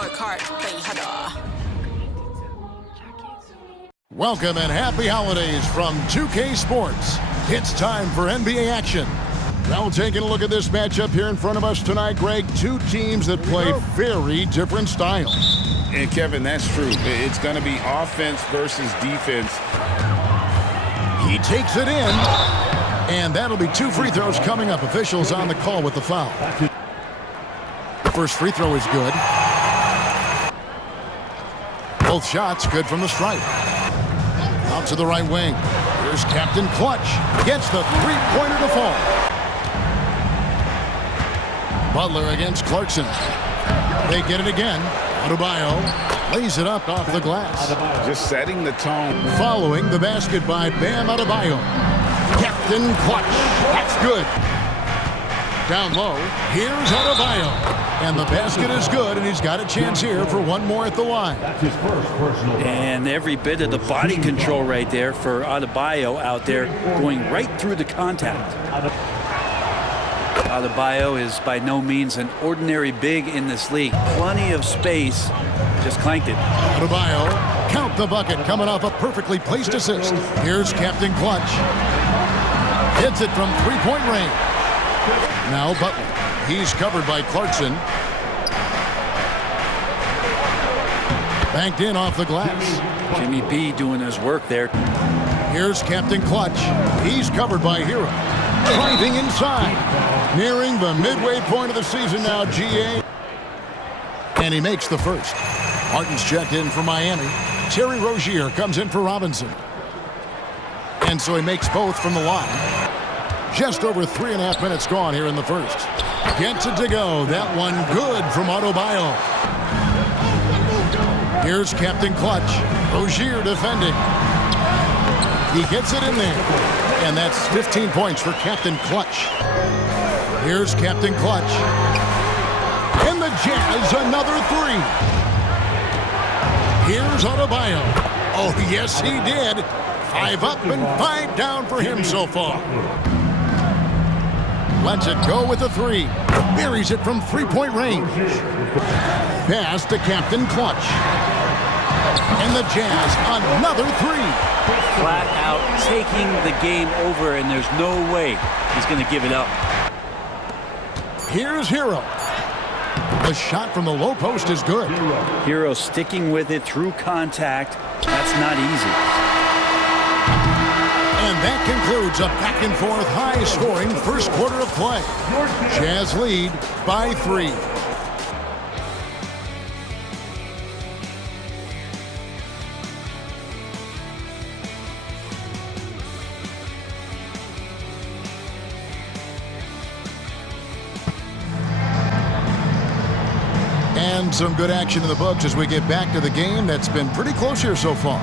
work hard, play harder. Welcome and happy holidays from 2K Sports. It's time for NBA action. Well, taking a look at this matchup here in front of us tonight, Greg, two teams that play very different styles. And Kevin, that's true. It's going to be offense versus defense. He takes it in, and that'll be two free throws coming up. Officials on the call with the foul. The first free throw is good. Both shots good from the stripe. Out to the right wing. Here's Captain Clutch. Gets the three-pointer to fall. Butler against Clarkson. They get it again. Adebayo lays it up off the glass. Just setting the tone. Following the basket by Bam Adebayo. Captain Clutch. That's good. Down low. Here's Adebayo. And the basket is good, and he's got a chance here for one more at the line. That's his first personal. And every bit of the body control right there for Adebayo out there, going right through the contact. Adebayo is by no means an ordinary big in this league. Plenty of space. Just clanked it. Adebayo, count the bucket, coming off a perfectly placed assist. Here's Captain Clutch. Hits it from three-point range. Now Butler. He's covered by Clarkson. Banked in off the glass. Jimmy B doing his work there. Here's Captain Clutch. He's covered by Hero. Driving inside. Nearing the midway point of the season now, GA. And he makes the first. Martin's checked in for Miami. Terry Rozier comes in for Robinson. And so he makes both from the line. Just over 3.5 minutes gone here in the first. Gets it to go. That one good from Adebayo. Here's Captain Clutch. Rozier defending. He gets it in there. And that's 15 points for Captain Clutch. Here's Captain Clutch. And the Jazz, another three. Here's Adebayo. Oh, yes, he did. 5 up and 5 down for him so far. Lets it go with a three. Buries it from three-point range. Pass to Captain Clutch. And the Jazz, another three. Flat out taking the game over, and there's no way he's going to give it up. Here's Hero. The shot from the low post is good. Hero sticking with it through contact. That's not easy. And that concludes a back-and-forth, high-scoring first quarter of play. Jazz lead by 3. And some good action in the books as we get back to the game that's been pretty close here so far.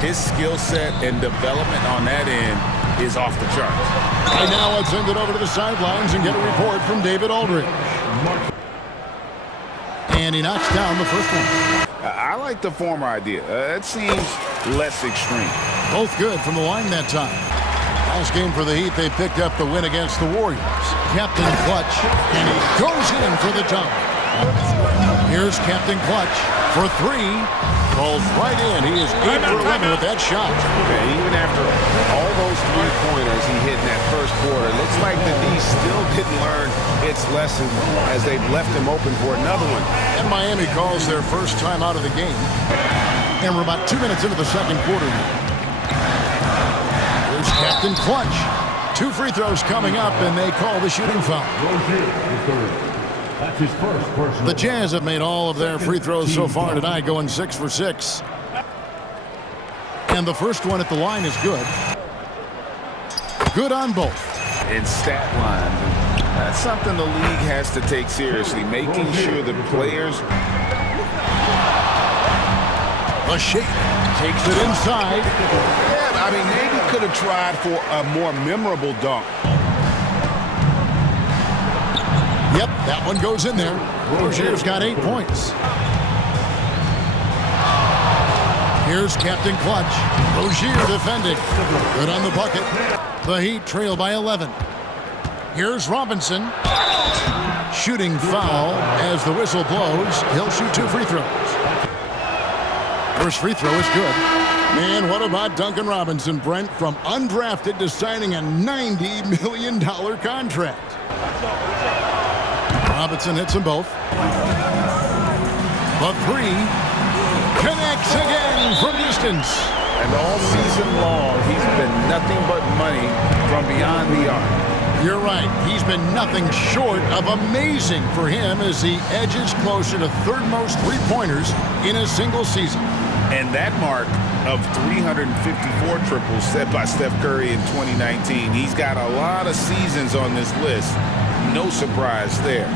His skill set and development on that end is off the charts. Right now, let's send it over to the sidelines and get a report from David Aldridge. And he knocks down the first one. I like the former idea. It seems less extreme. Both good from the line that time. Last game for the Heat, they picked up the win against the Warriors. Captain Clutch, and he goes in for the dunk. Here's Captain Clutch for three. Falls right in. He is 8 for 11 with that shot. Okay, even after all those three-pointers he hit in that first quarter, it looks like the D still didn't learn its lesson as they've left him open for another one. And Miami calls their first time out of the game. And we're about 2 minutes into the second quarter. Here's Captain Clutch. 2 free throws coming up, and they call the shooting foul. That's his first personal. The Jazz have made all of their free throws so far tonight, going 6 for 6. And the first one at the line is good. Good on both. In stat lines, that's something the league has to take seriously, making sure the players. A shake. Takes it inside. Yeah, I mean, maybe could have tried for a more memorable dunk. Yep, that one goes in there. Rozier's got 8 points. Here's Captain Clutch. Rozier defending. Good on the bucket. The Heat trail by 11. Here's Robinson. Shooting foul as the whistle blows. He'll shoot 2 free throws. First free throw is good. Man, what about Duncan Robinson, Brent, from undrafted to signing a $90 million contract? Robinson hits them both. The 3 connects again from distance. And all season long, he's been nothing but money from beyond the arc. You're right. He's been nothing short of amazing for him as he edges closer to third most three-pointers in a single season. And that mark of 354 triples set by Steph Curry in 2019, he's got a lot of seasons on this list. No surprise there.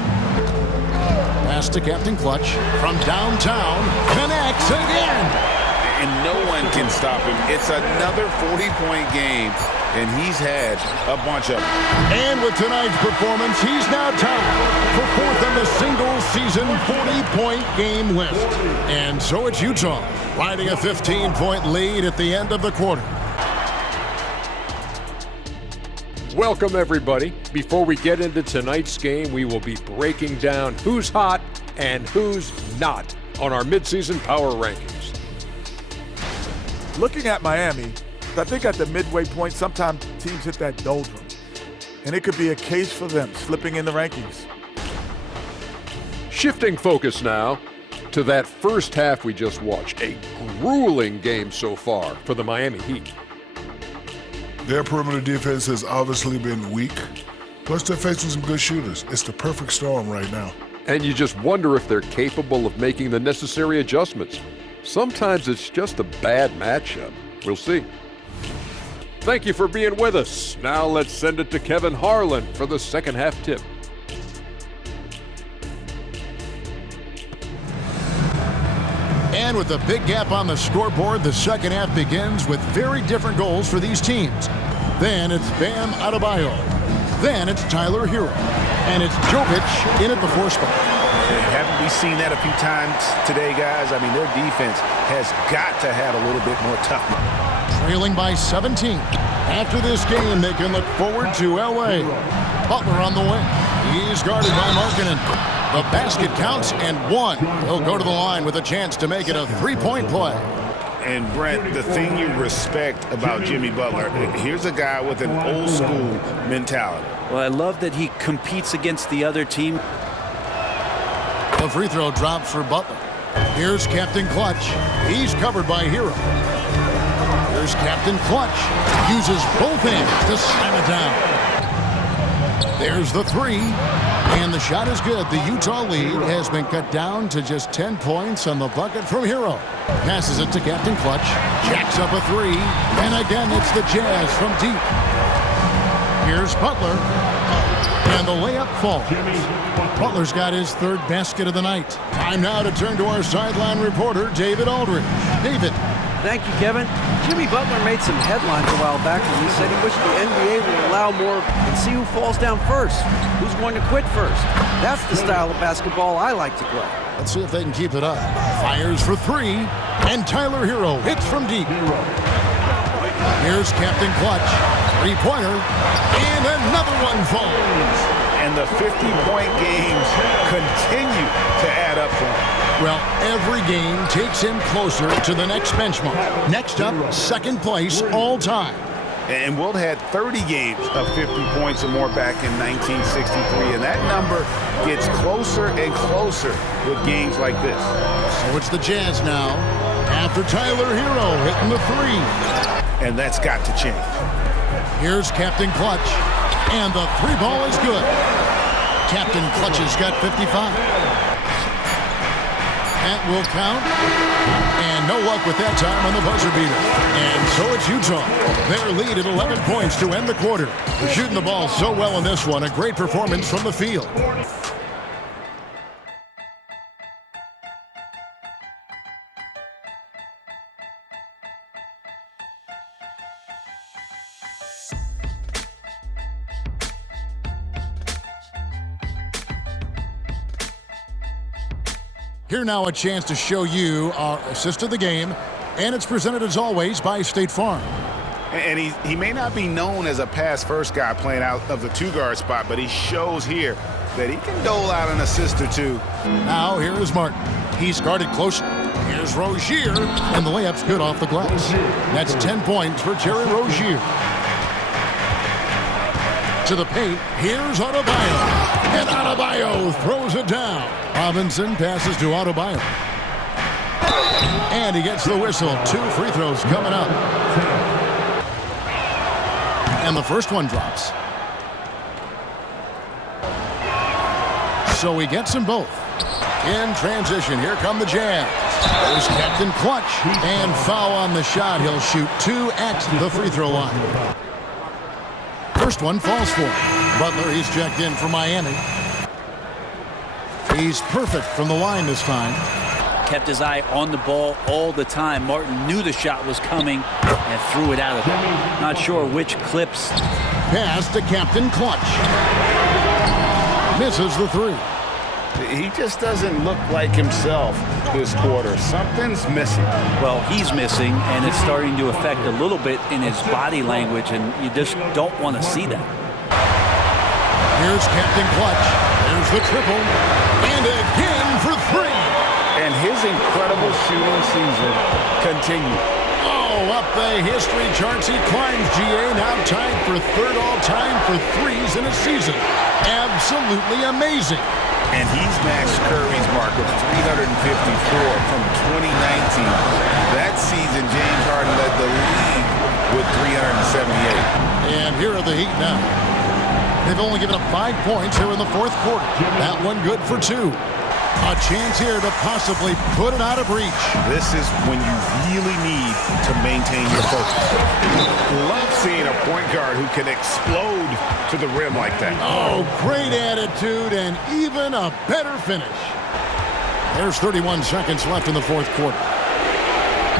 Pass to Captain Clutch from downtown. Connects again. And no one can stop him. It's another 40-point game, and he's had a bunch of them. And with tonight's performance, he's now tied for 4th in the single-season 40-point game list. And so it's Utah, riding a 15-point lead at the end of the quarter. Welcome, everybody. Before we get into tonight's game, we will be breaking down who's hot and who's not on our midseason power rankings. Looking at Miami, I think at the midway point, sometimes teams hit that doldrums, and it could be a case for them slipping in the rankings. Shifting focus now to that first half we just watched. A grueling game so far for the Miami Heat. Their perimeter defense has obviously been weak, plus they're facing some good shooters. It's the perfect storm right now. And you just wonder if they're capable of making the necessary adjustments. Sometimes it's just a bad matchup. We'll see. Thank you for being with us. Now let's send it to Kevin Harlan for the second half tip. And with a big gap on the scoreboard, the second half begins with very different goals for these teams. Then it's Bam Adebayo. Then it's Tyler Hero. And it's Jokic in at the 4 spot. Haven't we seen that a few times today, guys? I mean, their defense has got to have a little bit more toughness. Trailing by 17. After this game, they can look forward to L.A. Butler on the wing. He's guarded by Markkanen. The basket counts and 1. He'll go to the line with a chance to make it a 3-point play. And Brent, the thing you respect about Jimmy Butler, here's a guy with an old school mentality. Well, I love that he competes against the other team. The free throw drops for Butler. Here's Captain Clutch. He's covered by Hero. Here's Captain Clutch. Uses both hands to slam it down. There's the 3. And the shot is good. The Utah lead has been cut down to just 10 points on the bucket from Hero. Passes it to Captain Clutch. Jacks up a 3. And again, it's the Jazz from deep. Here's Butler. And the layup falls. Butler's got his 3rd basket of the night. Time now to turn to our sideline reporter, David Aldridge. David. Thank you, Kevin. Jimmy Butler made some headlines a while back when he said he wished the NBA would allow more and see who falls down first, who's going to quit first. That's the style of basketball I like to play. Let's see if they can keep it up. Fires for 3, and Tyler Hero hits from deep. Here's Captain Clutch. 3-pointer, and another one falls. And the 50-point games continue to add up for him. Well, every game takes him closer to the next benchmark. Next up, 2nd place all time. And Wilt had 30 games of 50 points or more back in 1963, and that number gets closer and closer with games like this. So it's the Jazz now, after Tyler Hero hitting the 3. And that's got to change. Here's Captain Clutch, and the 3 ball is good. Captain Clutch has got 55. That will count. And no luck with that time on the buzzer beater. And so it's Utah. Their lead at 11 points to end the quarter. They're shooting the ball so well in this one. A great performance from the field. Here now a chance to show you our assist of the game, and it's presented as always by State Farm. And he may not be known as a pass-first guy playing out of the 2-guard spot, but he shows here that he can dole out an assist or two. Now here is Martin. He's guarded close. Here's Rozier, and the layup's good off the glass. That's 10 points for Terry Rozier. To the paint, here's Adebayo. And Adebayo throws it down. Robinson passes to Adebayo. And he gets the whistle. 2 free throws coming up. And the first one drops. So he gets them both. In transition, here come the Jazz. There's Captain Clutch. And foul on the shot. He'll shoot 2 at the free throw line. First one falls for him. Butler, he's checked in for Miami. He's perfect from the line this time. Kept his eye on the ball all the time. Martin knew the shot was coming and threw it out of it. Not sure which clips. Pass to Captain Clutch. Misses the 3. He just doesn't look like himself this quarter. Something's missing. Well, he's missing, and it's starting to affect a little bit in his body language, and you just don't want to see that. Here's Captain Clutch. There's the triple. And again for 3. And his incredible shooting season continues. Oh, up the history charts he climbs, GA. Now tied for 3rd all-time for threes in a season. Absolutely amazing. And he's matched Curry's mark of 354 from 2019. That season, James Harden led the league with 378. And here are the Heat now. They've only given up 5 points here in the 4th quarter. That one good for 2. A chance here to possibly put it out of reach. This is when you really need to maintain your focus. Love seeing a point guard who can explode to the rim like that. Oh, great attitude and even a better finish. There's 31 seconds left in the 4th quarter.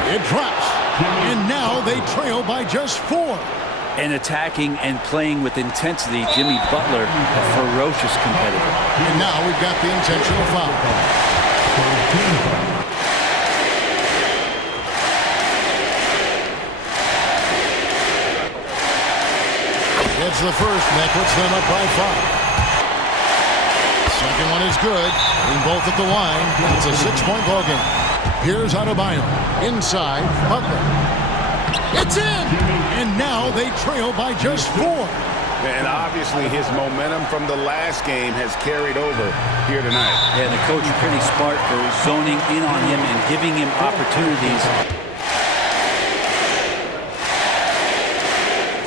It drops. And now they trail by just 4. And attacking and playing with intensity, Jimmy Butler, a ferocious competitor. And now we've got the intentional foul. It's the first, and that puts them up by 5. Second one is good. Putting both at the line. It's a 6-point ball game. Here's Adebayo. Inside, Butler. It's in! And now they trail by just 4. And obviously his momentum from the last game has carried over here tonight. Yeah, the coach is pretty smart for zoning in on him and giving him opportunities.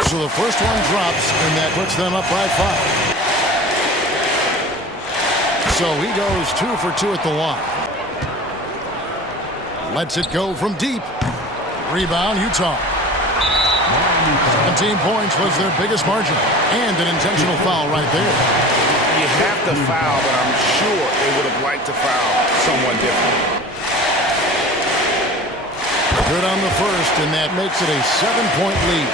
So the first one drops, and that puts them up by 5. So he goes 2 for 2 at the line. Lets it go from deep. Rebound, Utah. 17 points was their biggest margin. And an intentional foul right there. You have to foul, but I'm sure they would have liked to foul someone different. Good on the first, and that makes it a 7-point lead.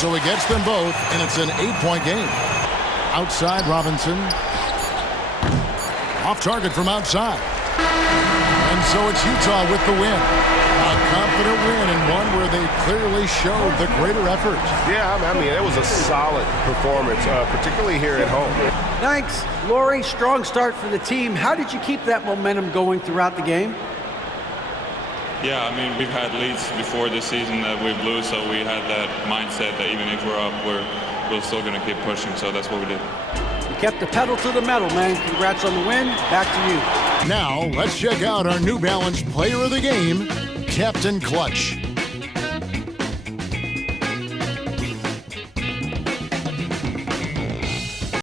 So he gets them both, and it's an 8-point game. Outside, Robinson. Off target from outside. And so it's Utah with the win. A confident win, and one where they clearly showed the greater effort. Yeah, I mean, it was a solid performance, particularly here at home. Thanks, Laurie. Strong start for the team. How did you keep that momentum going throughout the game? Yeah, I mean, we've had leads before this season that we've lost, so we had that mindset that even if we're up, we're still going to keep pushing, so that's what we did. You kept the pedal to the metal, man. Congrats on the win. Back to you. Now, let's check out our New Balance player of the game, Captain Clutch.